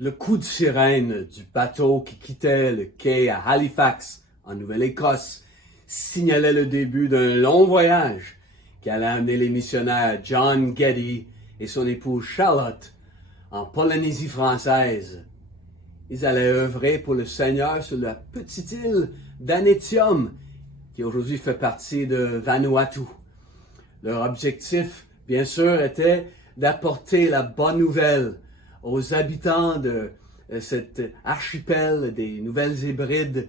Le coup de sirène du bateau qui quittait le quai à Halifax, en Nouvelle-Écosse, signalait le début d'un long voyage qui allait amener les missionnaires John Geddy et son épouse Charlotte en Polynésie française. Ils allaient œuvrer pour le Seigneur sur la petite île d'Anetium, qui aujourd'hui fait partie de Vanuatu. Leur objectif, bien sûr, était d'apporter la bonne nouvelle aux habitants de cet archipel des Nouvelles-Hébrides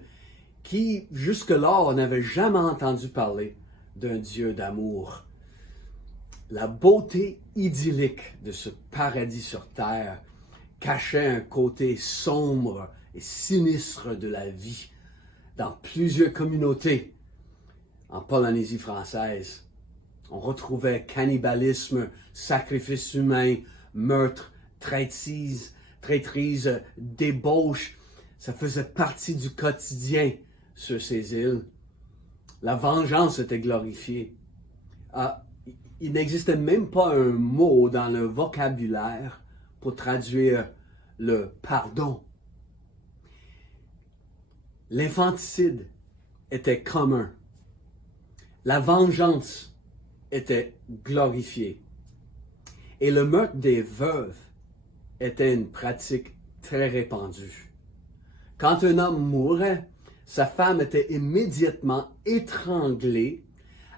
qui, jusque-là, n'avaient jamais entendu parler d'un Dieu d'amour. La beauté idyllique de ce paradis sur terre cachait un côté sombre et sinistre de la vie dans plusieurs communautés. En Polynésie française, on retrouvait cannibalisme, sacrifice humain, meurtre, traîtrise, débauche. Ça faisait partie du quotidien sur ces îles. La vengeance était glorifiée. Il n'existait même pas un mot dans le vocabulaire pour traduire le pardon. L'infanticide était commun. La vengeance était glorifiée. Et le meurtre des veuves était une pratique très répandue. Quand un homme mourait, sa femme était immédiatement étranglée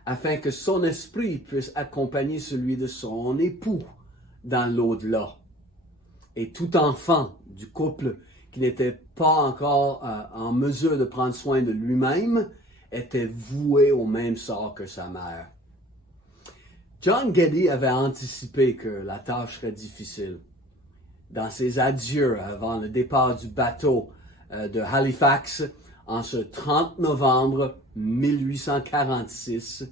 afin que son esprit puisse accompagner celui de son époux dans l'au-delà. Et tout enfant du couple qui n'était pas encore en mesure de prendre soin de lui-même était voué au même sort que sa mère. John Geddy avait anticipé que la tâche serait difficile. Dans ses adieux avant le départ du bateau de Halifax, en ce 30 novembre 1846,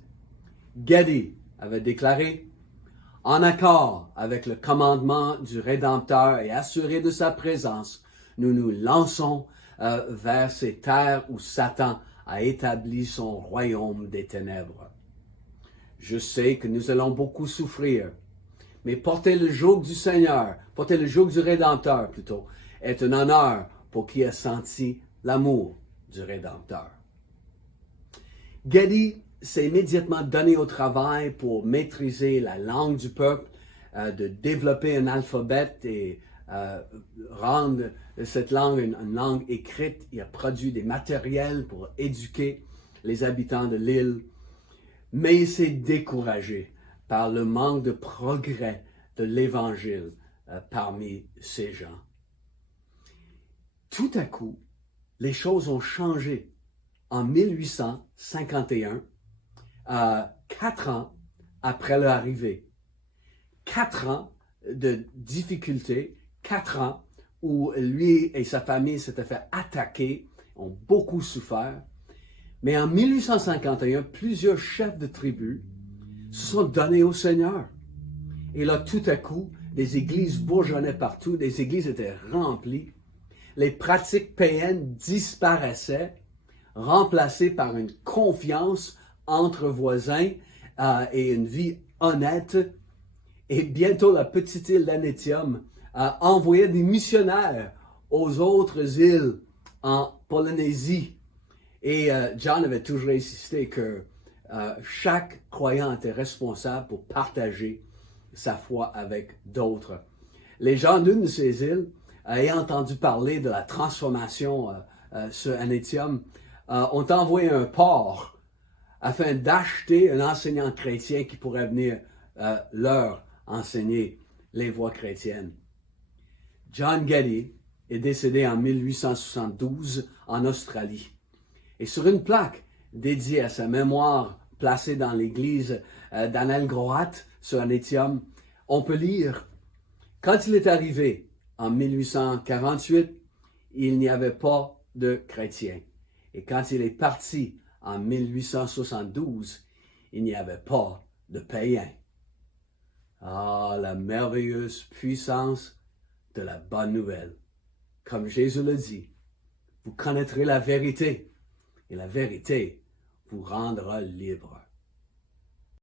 Geddy avait déclaré « En accord avec le commandement du Rédempteur et assuré de sa présence, nous nous lançons vers ces terres où Satan a établi son royaume des ténèbres. Je sais que nous allons beaucoup souffrir, mais porter le joug du Seigneur, porter le joug du Rédempteur plutôt, est un honneur pour qui a senti l'amour du Rédempteur. » Geddy s'est immédiatement donné au travail pour maîtriser la langue du peuple, de développer un alphabet et rendre cette langue une langue écrite. Il a produit des matériels pour éduquer les habitants de l'île, mais il s'est découragé par le manque de progrès de l'Évangile parmi ces gens. Tout à coup, les choses ont changé. En 1851, 4 ans après leur arrivée. 4 ans de difficultés, 4 ans où lui et sa famille s'étaient fait attaquer, ont beaucoup souffert. Mais en 1851, plusieurs chefs de tribus se sont donnés au Seigneur. Et là, tout à coup, des églises bourgeonnaient partout, des églises étaient remplies. Les pratiques païennes disparaissaient, remplacées par une confiance entre voisins et une vie honnête. Et bientôt, la petite île d'Anetium envoyait des missionnaires aux autres îles en Polynésie. Et John avait toujours insisté que chaque croyant était responsable pour partager sa foi avec d'autres. Les gens d'une de ces îles, ayant entendu parler de la transformation sur Anetium, ont envoyé un port afin d'acheter un enseignant chrétien qui pourrait venir leur enseigner les voies chrétiennes. John Geddy est décédé en 1872 en Australie. Et sur une plaque dédiée à sa mémoire placée dans l'église d'Anelgroat sur Anetium, on peut lire « Quand il est arrivé en 1848, il n'y avait pas de chrétiens. Et quand il est parti en 1872, il n'y avait pas de païens. » Ah, la merveilleuse puissance de la bonne nouvelle. Comme Jésus le dit, vous connaîtrez la vérité et la vérité vous rendra libre.